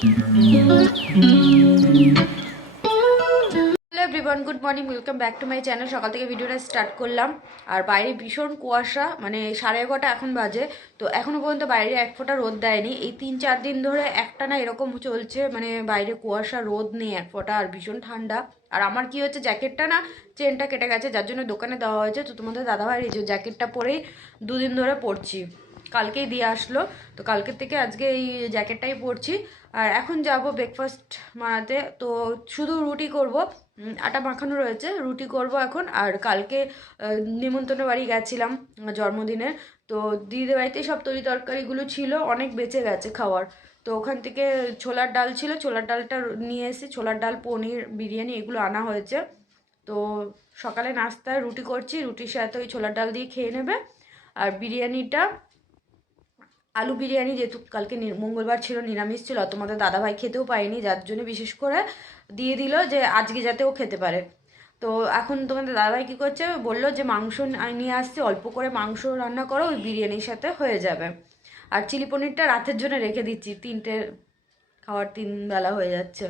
Hello everyone good morning welcome back to my channel সকাল থেকে ভিডিওটা স্টার্ট করলাম। আর বাইরে ভীষণ কুয়াশা মানে সাড়ে এগারোটা এখন বাজে। তো এখনও পর্যন্ত বাইরে এক ফোঁটা রোদ দেয়নি। এই তিন চার দিন ধরে একটা না এরকম চলছে মানে বাইরে কুয়াশা, রোদ নেই এক ফোঁটা, আর ভীষণ ঠান্ডা। আর আমার কি হচ্ছে, জ্যাকেটটা না চেনটা কেটে গেছে, যার জন্য দোকানে দেওয়া হয়েছে। তো তোমাদের দাদাভাই এই যে জ্যাকেটটা পরেই দুদিন ধরে পরছি। কালকেই দিয়ে আসলো। তো কালকের থেকে আজকে এই জ্যাকেটটাই পরছি। আর এখন যাব ব্রেকফাস্ট বানাতে। তো শুধু রুটি করব আটা মাখানো রয়েছে, রুটি করব এখন। আর কালকে নিমন্ত্রণ বাড়ি গেছিলাম জন্মদিনে। তো দিদিদের বাড়িতে সব তরি তরকারিগুলো ছিল, অনেক বেঁচে গেছে খাওয়ার। তো ওখান থেকে ছোলার ডাল ছিল, ছোলার ডালটা নিয়ে এসে ছোলার ডাল, পনির, বিরিয়ানি এগুলো আনা হয়েছে। তো সকালে নাস্তায় রুটি করছি, রুটির সাথে ওই ছোলার ডাল দিয়ে খেয়ে নেবে। আর বিরিয়ানিটা আলু বিরিয়ানি যেহেতু কালকে মঙ্গলবার ছিল, নিরামিষ ছিল, তোমাদের দাদাভাই খেতেও পায়নি যার জন্য বিশেষ করে দিয়ে দিল যে আজকে যাতে ও খেতে পারে। তো এখন তোমাদের দাদাভাই কী করছে? বলল যে মাংস নিয়ে আসছে, অল্প করে মাংস রান্না করো, ওই বিরিয়ানির সাথে হয়ে যাবে। আর চিলি পনিরটা রাতের জন্য রেখে দিচ্ছি, তিনটে খাওয়ার তিন বেলা হয়ে যাচ্ছে।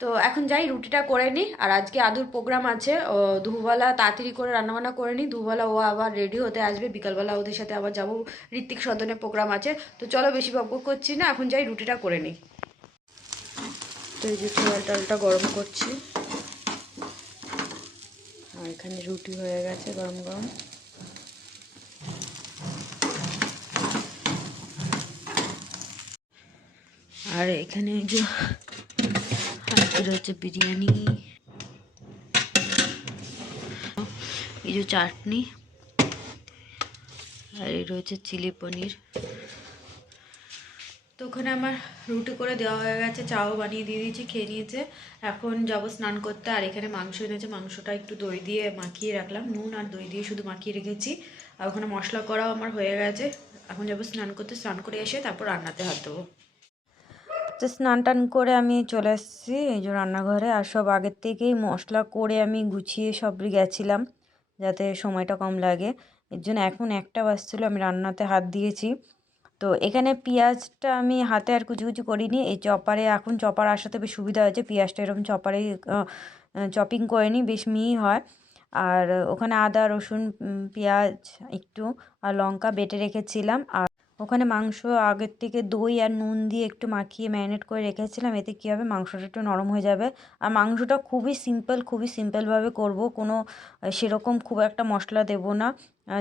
তো এখন যাই, রুটিটা করে নিই। আর আজকে আদুর প্রোগ্রাম আছে, ও দুপুরবেলা তাড়াতাড়ি করে রান্নাবান্না করে নিই। দুবেলা ও আবার রেডি হতে আসবে, বিকালবেলা ওদের সাথে আবার যাব। ঋত্বিক সদনের প্রোগ্রাম আছে। তো চলো বেশি বক করছি না, এখন যাই রুটিটা করে নিই। তো এই যে ছোলার ডালটা গরম করছি। আর এখানে রুটি হয়ে গেছে গরম গরম। আর এখানে যে হাতে হচ্ছে বিরিয়ানি, এই যে চাটনি, আর এই রয়েছে চিলি পনির। তো ওখানে আমার রুটি করে দেওয়া হয়ে গেছে, চাও বানিয়ে দিয়ে দিয়েছি, খেয়ে নিয়েছে। এখন যাব স্নান করতে, আর এখানে মাংস এনেছে, মাংসটা একটু দই দিয়ে মাখিয়ে রাখলাম, নুন আর দই দিয়ে শুধু মাখিয়ে রেখেছি। আর ওখানে মশলা করাও আমার হয়ে গেছে। এখন যাব স্নান করতে, স্নান করে এসে তারপর রান্নাতে হাত দেবো। তো স্নান টান করে আমি চলে এসেছি, এই যে রান্নাঘরে। আর সব আগের থেকেই মশলা করে আমি গুছিয়ে সব গেছিলাম, যাতে সময়টা কম লাগে। এর জন্য এখন একটা বাজছিল, আমি রান্নাতে হাত দিয়েছি। তো এখানে পেঁয়াজটা আমি হাতে আর কুচি কুচি করিনি। এই চপারে, এখন চপার আসাতে বেশ সুবিধা হয়েছে, পেঁয়াজটা এরকম চপারে চপিং করে নিই, বেশ মিহি হয়। আর ওখানে আদা, রসুন পেঁয়াজ, একটু, আর লঙ্কা বেটে রেখেছিলাম। আর ওখানে মাংস আগের থেকে দই আর নুন দিয়ে একটু মাখিয়ে ম্যারিনেট করে রেখেছিলাম, এতে কী হবে মাংসটা একটু নরম হয়ে যাবে। আর মাংসটা খুবই সিম্পল খুবই সিম্পলভাবে করব, কোনো সেরকম খুব একটা মশলা দেবো না।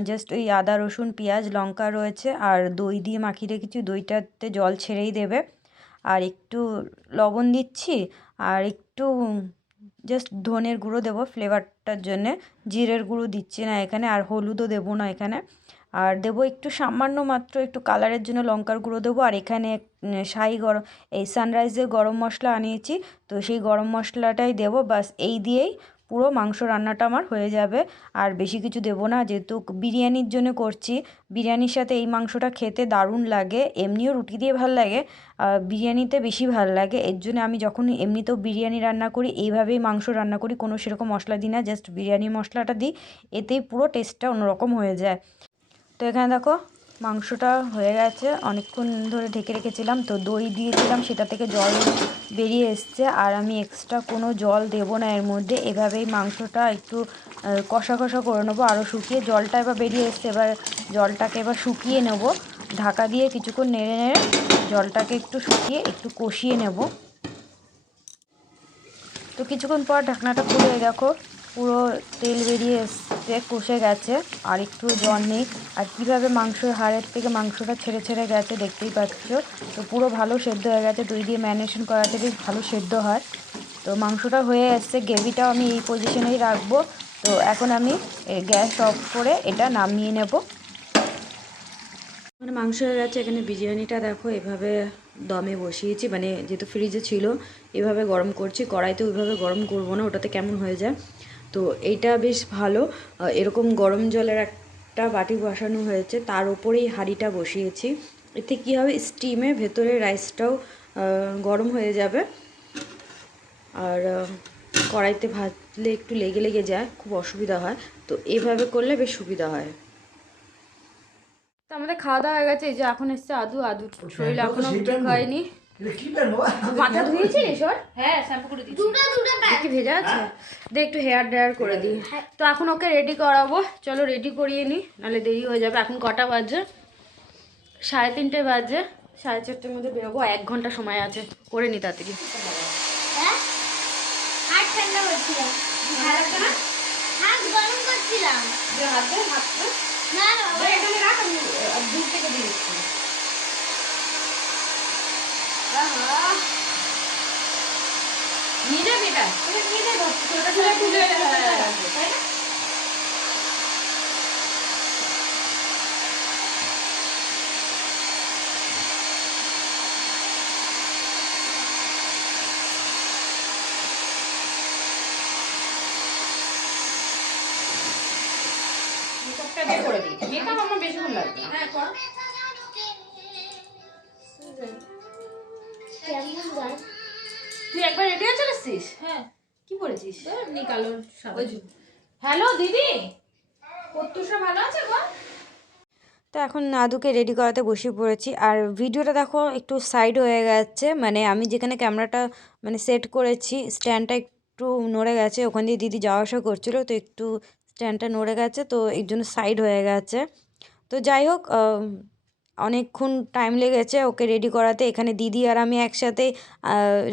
জাস্ট ওই আদা, রসুন, পেঁয়াজ, লঙ্কা রয়েছে আর দই দিয়ে মাখিয়ে রেখেছি, দইটাতে জল ছেড়েই দেবে। আর একটু লবণ দিচ্ছি আর একটু জাস্ট ধনের গুঁড়ো দেবো ফ্লেভারটার জন্যে, জিরের গুঁড়ো দিচ্ছি না এখানে আর হলুদও দেবো না এখানে। আর দেবো একটু সামান্য মাত্র একটু কালারের জন্য লঙ্কার গুঁড়ো দেবো। আর এখানে শাহি গরম, এই সানরাইজের গরম মশলা আনিয়েছি। তো সেই গরম মশলাটাই দেবো। বাস এই দিয়েই পুরো মাংস রান্নাটা আমার হয়ে যাবে। আর বেশি কিছু দেবো না, যেহেতু বিরিয়ানির জন্য করছি। বিরিয়ানির সাথে এই মাংসটা খেতে দারুণ লাগে, এমনিও রুটি দিয়ে ভালো লাগে বিরিয়ানিতে বেশি ভালো লাগে। এর জন্য আমি যখন এমনিতেও বিরিয়ানি রান্না করি, এইভাবেই মাংস রান্না করি, কোনো সেরকম মশলা দিই না জাস্ট বিরিয়ানি মশলাটা দিই। এতেই পুরো টেস্টটা অন্যরকম হয়ে যায়। তো এখানে দেখো মাংসটা হয়ে গেছে। অনেকক্ষণ ধরে ঢেকে রেখেছিলাম, তো দই দিয়েছিলাম, সেটা থেকে জল বেরিয়ে এসছে। আর আমি এক্সট্রা কোনো জল দেবো না এর মধ্যে। এভাবেই মাংসটা একটু কষা কষা করে নেব আরও শুকিয়ে জলটা এবার বেরিয়ে এসছে। এবার জলটাকে এবার শুকিয়ে নেব। ঢাকা দিয়ে কিছুক্ষণ নেড়ে নেড়ে জলটাকে একটু শুকিয়ে একটু কষিয়ে নেব। তো কিছুক্ষণ পর ঢাকনাটা খুলে দেখো, পুরো তেল বেরিয়ে এসছে। কষে গেছে, আর একটু জল নেই। আর কীভাবে মাংসের হাড়ের থেকে মাংসটা ছেড়ে ছেড়ে গেছে দেখতেই পাচ্ছ? তো পুরো ভালো সেদ্ধ হয়ে গেছে, দই দিয়ে ম্যারিনেশন করাতে বেশ ভালো সেদ্ধ হয়। তো মাংসটা হয়ে এসছে, গ্রেভিটাও আমি এই পজিশনেই রাখব। তো এখন আমি গ্যাস অফ করে এটা নামিয়ে নেব। মানে মাংস হয়ে গেছে এখানে বিরিয়ানিটা দেখো, এভাবে দমে বসিয়েছি মানে যেহেতু ফ্রিজে ছিল, এভাবে গরম করছি, কড়াইতে ওইভাবে গরম করব না, ওটাতে কেমন হয়ে যায়? তো এইটা বেশ ভালো। এরকম গরম জলের একটা বাটি বসানো হয়েছে তার ওপরেই হাঁড়িটা বসিয়েছি। এতে কী হবে স্টিমে ভেতরে রাইসটাও গরম হয়ে যাবে। আর কড়াইতে ভাজলে একটু লেগে লেগে যায় খুব অসুবিধা হয়। তো এভাবে করলে বেশ সুবিধা হয়। তো আমাদের খাওয়া দাওয়া হয়ে গেছে এই যে এখন এসছে আদু। আদু শরীর এখনও ঠিক হয়নি। মাথা ধুয়েছিস ওর হ্যাঁ শ্যাম্পু করে দিচ্ছি দুটো দুটো কি ভেজা আছে? দে একটু হেয়ার ড্রায়ার করে দিই। তো এখন ওকে রেডি করাবো। চলো রেডি করিয়ে নিই নাহলে দেরি হয়ে যাবে। এখন কটা বাজে? সাড়ে তিনটে বাজে। সাড়ে চারটের মধ্যে বেরোবো। এক ঘণ্টা সময় আছে। করে নি তাড়াতাড়ি। হ্যাঁ? হাত ঠান্ডা করছিলাম হাত গরম করছিলাম হাতে হাতটা না না ওই এখানে রাখ আমি আহ, দূর থেকে দিয়ে দিচ্ছি নিয়ে যাবি এটা তুমি নিয়ে যাব ওটা তুলে তুলে তাই না? মেকআপটা বের করে দিই। মেকআপ আমার বেশিক্ষণ লাগবে। হ্যাঁ কর। এমনি সাদা হ্যালো দিদি? প্রত্যুষা ভালো আছে গো? তো এখন নাদুকে রেডি করাতে বসে পড়েছি। আর ভিডিওটা দেখো একটু সাইড হয়ে গেছে। মানে আমি যেখানে ক্যামেরাটা মানে সেট করেছি স্ট্যান্ডটা একটু নড়ে গেছে। ওখান দিয়ে দিদি যাওয়া আসা করছিল তো একটু স্ট্যান্ডটা নড়ে গেছে তো এই জন্য সাইড হয়ে গেছে। তো যাই হোক অনেকক্ষণ টাইম লেগেছে ওকে রেডি করাতে। এখানে দিদি আর আমি একসাথে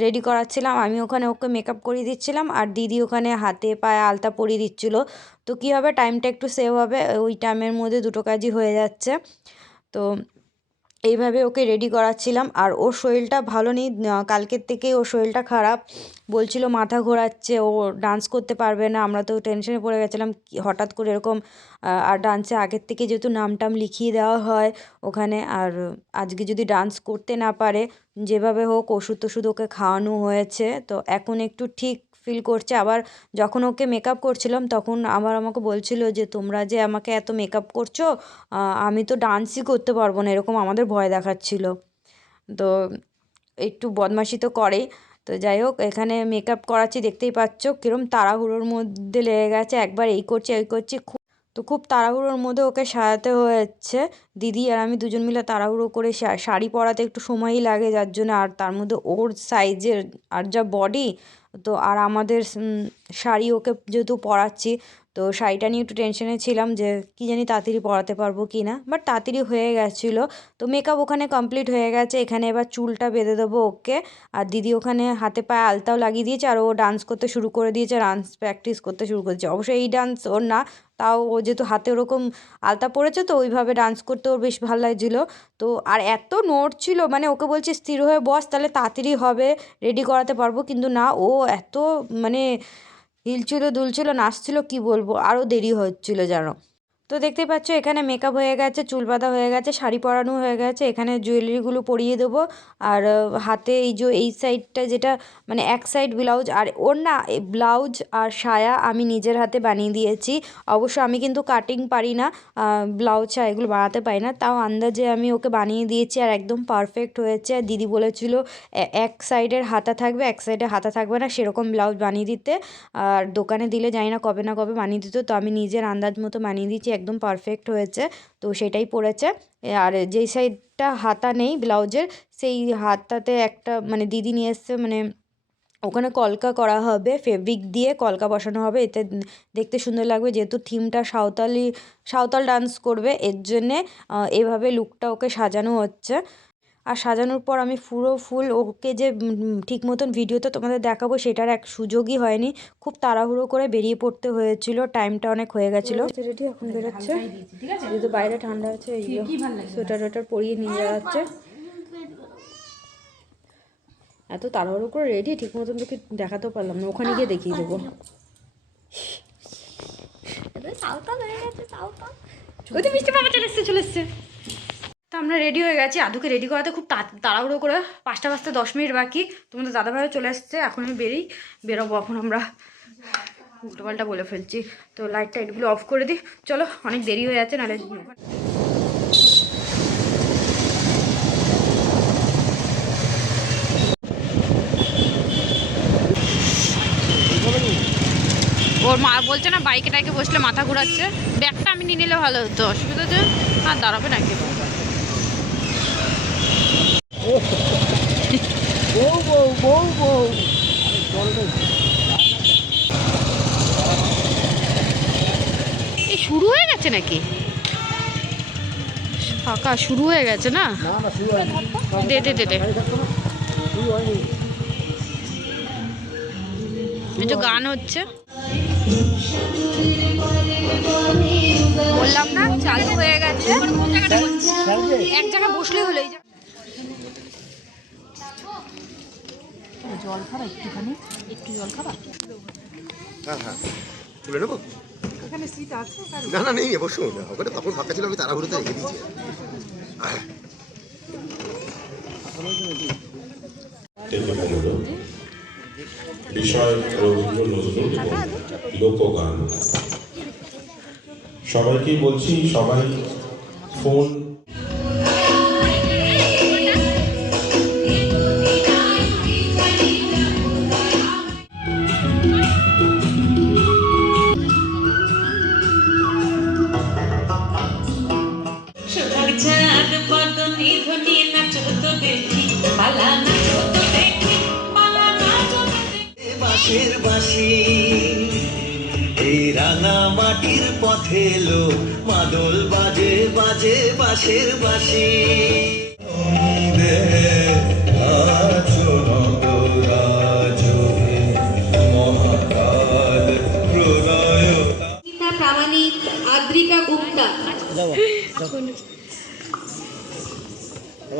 রেডি করাচ্ছিলাম। আমি ওখানে ওকে মেকআপ করিয়ে দিচ্ছিলাম আর দিদি ওখানে হাতে পায়ে আলতা পরিয়ে দিচ্ছিল। তো কী হবে? টাইমটা একটু সেভ হবে। ওই টাইমের মধ্যে দুটো কাজই হয়ে যাচ্ছে। তো এইভাবে ওকে রেডি করাচ্ছিলাম। আর ওর শরীরটা ভালো নেই। কালকের থেকেই ওর শরীরটা খারাপ। বলছিল মাথা ঘোরাচ্ছে, ও ডান্স করতে পারবে না। আমরা তো টেনশনে পড়ে গেছিলাম। হঠাৎ করে এরকম আর ডান্সে আগের থেকে যেহেতু নাম টাম লিখিয়ে দেওয়া হয় ওখানে, আর আজকে যদি ডান্স করতে না পারে, যেভাবে হোক ওষুধ টষুধ ওকে খাওয়ানো হয়েছে। তো এখন একটু ঠিক ফিল করছে। আবার যখন ওকে মেকআপ করছিলাম, তখন আবার আমাকে বলছিল যে, তোমরা যে আমাকে এত মেকআপ করছ আমি তো ডান্সই করতে পারব না। এরকম আমাদের ভয় দেখাচ্ছিল। তো একটু বদমাশি তো করেই। তো যাই হোক, এখানে মেকআপ করাচ্ছি, দেখতেই পাচ্ছ কিরম তাড়াহুড়োর মধ্যে লেগে গেছে। একবার এই করছি এই করছি। তো খুব তাড়াহুড়োর মধ্যে ওকে সাজাতে হয়েছে। দিদি আর আমি দুজন মিলে তাড়াহুড়ো করে শাড়ি পরাতে একটু সময়ই লাগে যার জন্য আর তার মধ্যে ওর সাইজের আর যা বডি তো আর আমাদের শাড়ি ওকে যেহেতু পরাচ্ছি তো শাড়িটা নিয়ে একটু টেনশনে ছিলাম যে কী জানি তাড়াতাড়ি পরাতে পারব কি না। বাট তাড়াতাড়ি হয়ে গেছিল। তো মেকআপ ওখানে কমপ্লিট হয়ে গেছে। এখানে এবার চুলটা বেঁধে দেবো ওকে। আর দিদি ওখানে হাতে পায়ে আলতাও লাগিয়ে দিয়েছে। আর ও ডান্স করতে শুরু করে দিয়েছে। ডান্স প্র্যাকটিস করতে শুরু করেছে। অবশ্যই এই ডান্স ওর না। তাও ও যেহেতু হাতে ওরকম আলতা পড়েছে তো ওইভাবে ডান্স করতে ওর বেশ ভালো লাগছিল। তো আর এত নোট ছিল। মানে ওকে বলছে, স্থির হয়ে বস, তাহলে তাড়াতাড়ি হবে। রেডি করাতে পারব। কিন্তু না, ও এত মানে হিলছিল দুলছিল নাচছিল কি বলব? আরও দেরি হচ্ছিল যেন। তো দেখতে পাচ্ছ, এখানে মেকআপ হয়ে গেছে, চুল বাঁধা হয়ে গেছে, শাড়ি পরানো হয়ে গেছে, এখানে জুয়েলারিগুলো পরিয়ে দেবো। আর হাতে এই যে, এই সাইডটা যেটা মানে এক সাইড ব্লাউজ আর ওর না ব্লাউজ আর সায়া আমি নিজের হাতে বানিয়ে দিয়েছি। অবশ্য আমি কিন্তু কাটিং পারি না ব্লাউজ সায়া এগুলো বানাতে পারি না। তাও আন্দাজে আমি ওকে বানিয়ে দিয়েছি আর একদম পারফেক্ট হয়েছে। আর দিদি বলেছিল এক সাইডের হাতা থাকবে, এক সাইডে হাতা থাকবে না সেরকম ব্লাউজ বানিয়ে দিতে। আর দোকানে দিলে জানি না কবে না কবে বানিয়ে দিত, তো আমি নিজের আন্দাজ মতো বানিয়ে দিয়েছি একদম পারফেক্ট হয়েছে। তো সেটাই পড়েছে আর যেই সাইডটা হাতা নেই ব্লাউজের, সেই হাতাতে একটা মানে দিদি নিয়ে এসছে মানে ওখানে কলকা করা হবে ফেব্রিক দিয়ে কলকা বসানো হবে। এতে দেখতে সুন্দর লাগবে, যেহেতু থিমটা সাঁওতালি, সাঁওতাল ডান্স করবে, এর জন্যে এভাবে লুকটা ওকে সাজানো হচ্ছে। আর সাজানোর পর আমি পুরো ফুল ওকে যে ঠিক মতন ভিডিওতে তোমাদের দেখাবো সেটার এক সুযোগই হয়নি। খুব তাড়াহুড়ো করে বেরিয়ে পড়তে হয়েছিল টাইমটা অনেক হয়ে গেছিল। রেডি এখন বেরোচ্ছে। যেহেতু বাইরে ঠান্ডা আছে এই সোয়েটার ওয়েটার পরিয়ে নিয়ে যাচ্ছে এত তাড়াহুড়ো করে রেডি ঠিক মতন তোকে দেখাতেও পারলাম না ওখানে গিয়ে দেখিয়ে দেবো। ওই তো মিষ্টি বাবা চলে এসছে চলে এসছে। তো আমরা রেডি হয়ে গেছি। আদুকে রেডি করাতে খুব তাড়াহুড়ো করে পাঁচটা পাঁচটা দশ মিনিট বাকি। তোমাদের দাদাভাইও চলে এসছে, এখন আমি বেরিই বেরোবো। এখন আমরা উল্টোপাল্টা বলে ফেলছি। তো লাইট টাইটগুলো অফ করে দিই। চলো, অনেক দেরি হয়ে যাচ্ছে, নাহলে ওর মা বলছে না, বাইকে টাইকে বসলে মাথা ঘোরাচ্ছে। ব্যাগটা আমি নিয়ে নিলে ভালো হতো। অসুবিধা যে, আর দাঁড়াবে নাকি বউ বউ বউ বউ এই শুরু হয়ে গেছে নাকি? ফাঁকা, শুরু হয়ে গেছে না? দে তো গান হচ্ছে। বললাম না, চালু হয়ে গেছে। এক জায়গায় বসলেই হলো এই যে- জল খাবা একটুখানি একটু জল খাবা হ্যাঁ হ্যাঁ। তুলে নেব? না না নেই অবশ্যই। না ওখানে তখন ফাঁকা ছিল আমি তাড়াহুড়োতে রেখে দিয়েছি। থেকে পনেরো বিষয় রবীন্দ্র নজরুল এবং লোকগান। সবাইকেই বলছি সবাই ফোন চাঁদ বদনি ধনি নাচো তো দেখি পালা নাচো তো দেখি পালা নাচো তো দেখি। বাঁশের বাঁশি এই রাঙা মাটির পথে এলো মাদল বাজে বাজে বাঁশের বাঁশি। প্রামাণিক আদ্রিকা গুপ্তা। যাবো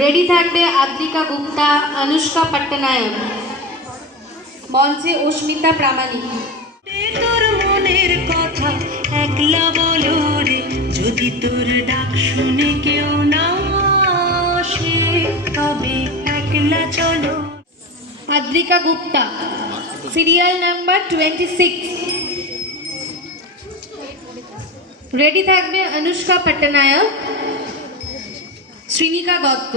রেডি থাকবে আদ্রিকা গুপ্তা অনুষ্কা পট্টনায়ক। মঞ্চে অস্মিতা প্রামাণিক। তোর মনের কথা একলা বলো রে যদি তোর ডাক শুনে কেউ না আসে তবে একলা চলো। Adrika Gupta serial number twenty six ready থাকবে অনুষ্কা পট্টনায়ক। শ্রীনিকা দত্ত।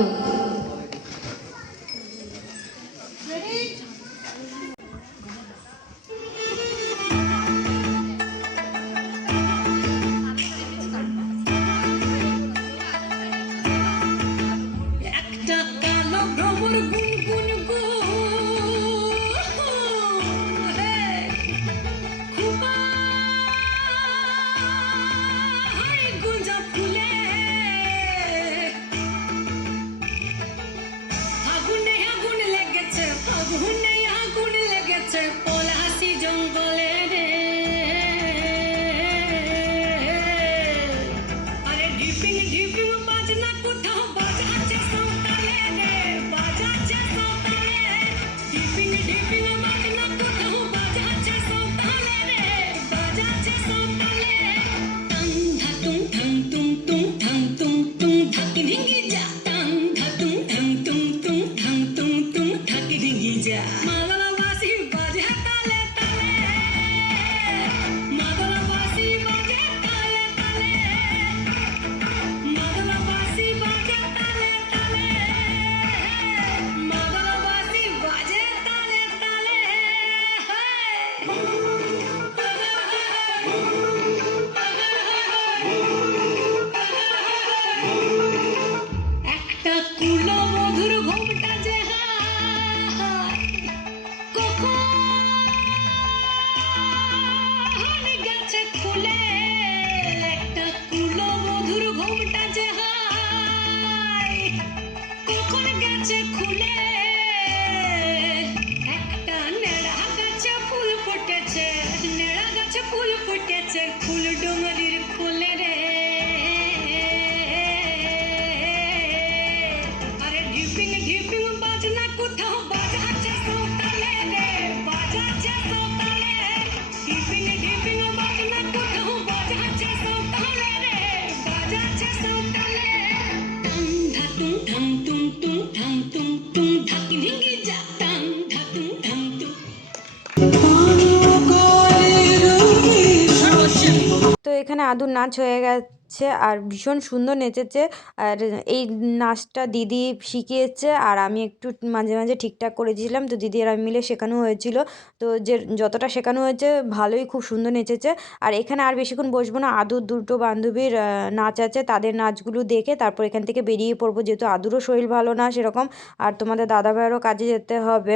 এখানে আদুর নাচ হয়ে গেছে আর ভীষণ সুন্দর নেচেছে। আর এই নাচটা দিদি শিখিয়েছে আর আমি একটু মাঝে মাঝে ঠিকঠাক করে দিয়েছিলাম তো দিদি আর আমি মিলে শেখানো হয়েছিল। তো যে যতটা শেখানো হয়েছে ভালোই খুব সুন্দর নেচেছে। আর এখানে আর বেশিক্ষণ বসবো না আদুর দুটো বান্ধবীর নাচ আছে তাদের নাচগুলো দেখে তারপর এখান থেকে বেরিয়ে পড়ব যেহেতু আদুরও শরীর ভালো না সেরকম। আর তোমাদের দাদা ভাইয়েরও কাজে যেতে হবে।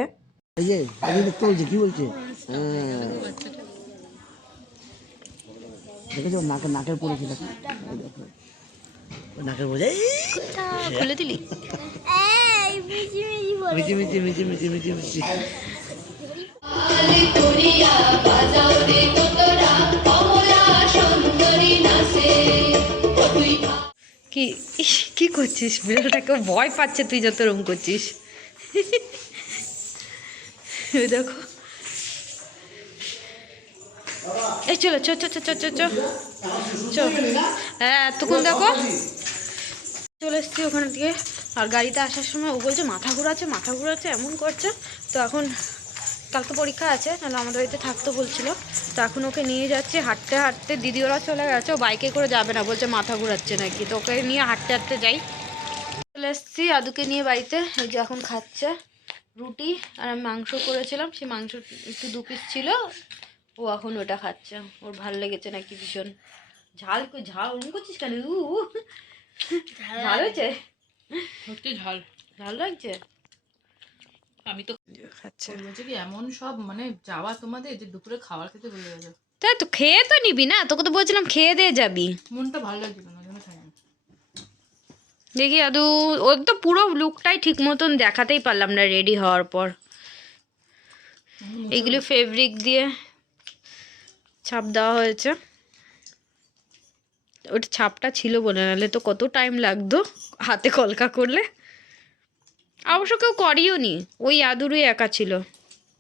এই যে কি বলছে? হ্যাঁ। দেখেছ? নাকের নাকের পড়েছে দেখো এই দেখো। ওই নাকের খুলে দিলি? মিচি মিচি মিচি মিচি মিচি মিচি কি ইস, কি করছিস? বিড়ালটাকে ভয় পাচ্ছে তুই যত রকম করছিস। দেখো। এই চলো, চো চো চো, চ, চো চো। চ। হ্যাঁ এতক্ষণ দেখো। চলে এসছি ওখান থেকে। আর গাড়িতে আসার সময় ও বলছে, মাথা ঘোরাচ্ছে মাথা ঘোরাচ্ছে, এমন করছে। তো এখন কাল তো পরীক্ষা আছে, নাহলে আমাদের বাড়িতে থাকতে বলছিল। তো এখন ওকে নিয়ে যাচ্ছে, হাঁটতে হাঁটতে দিদি ওরা চলে গেছে। ও বাইকে করে যাবে না, বলছে মাথা ঘোরাচ্ছে নাকি। তো ওকে নিয়ে হাঁটতে হাঁটতে যাই। চলে এসছি আদুকে নিয়ে বাড়িতে, এই যে এখন খাচ্ছে রুটি। আর আমি মাংস করেছিলাম, সেই মাংস একটু দু পিস ছিল। ও এখন ওটা খাচ্ছে। ওর ভালো লেগেছে নাকি ভীষণ। ঝাল ঝাল অমন করছিস কেন? উ। ঝাল হয়েছে? সত্যি ঝাল। ঝাল লাগছে? আমি তো খাচ্ছে। বলছি কি এমন সব মানে যাওয়া তোমাদের যে দুপুরে খাবার খেতে বলে গেছে? তাই তো খেয়ে তো নিবি না তোকে তো বলছিলাম খেয়ে দিয়ে যাবি। মনটা ভালো লাগছিল না জন্য খাই দেখি আদু ওর তো পুরো লুকটাই ঠিক মতন দেখাতেই পারলাম না রেডি হওয়ার পর। এগুলো ফেব্রিক দিয়ে ছাপ দেওয়া হয়েছে। ওটা ছাপটা ছিল বলে নাহলে তো কত টাইম লাগতো হাতে কলকা করলে। অবশ্য কেউ করিও নি ওই আদুরই একা ছিল।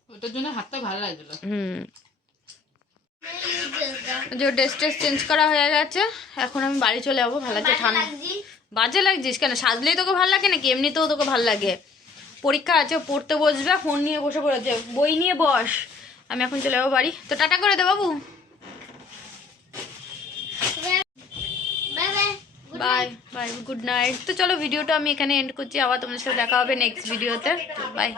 ওটার জন্য হাতটা ভালো লাগছিল। হুম। যে ড্রেস ট্রেস চেঞ্জ করা হয়ে গেছে এখন আমি বাড়ি চলে যাব ভালো লাগছে ঠান্ডা। বাজে লাগছিস কেন? সাজলেই তোকে ভালো লাগে নাকি? এমনিতেও তোকে ভালো লাগে। পরীক্ষা আছে পড়তে বসবে ফোন নিয়ে বসে পড়েছে বই নিয়ে বস। আমি এখন চলে যাব বাড়ি। তো টাটা করে দে বাবু। বাই বাই গুড নাইট তো চলো ভিডিওটা আমি এখানে এন্ড করছি। আবার তোমাদের সাথে দেখা হবে নেক্সট ভিডিওতে বাই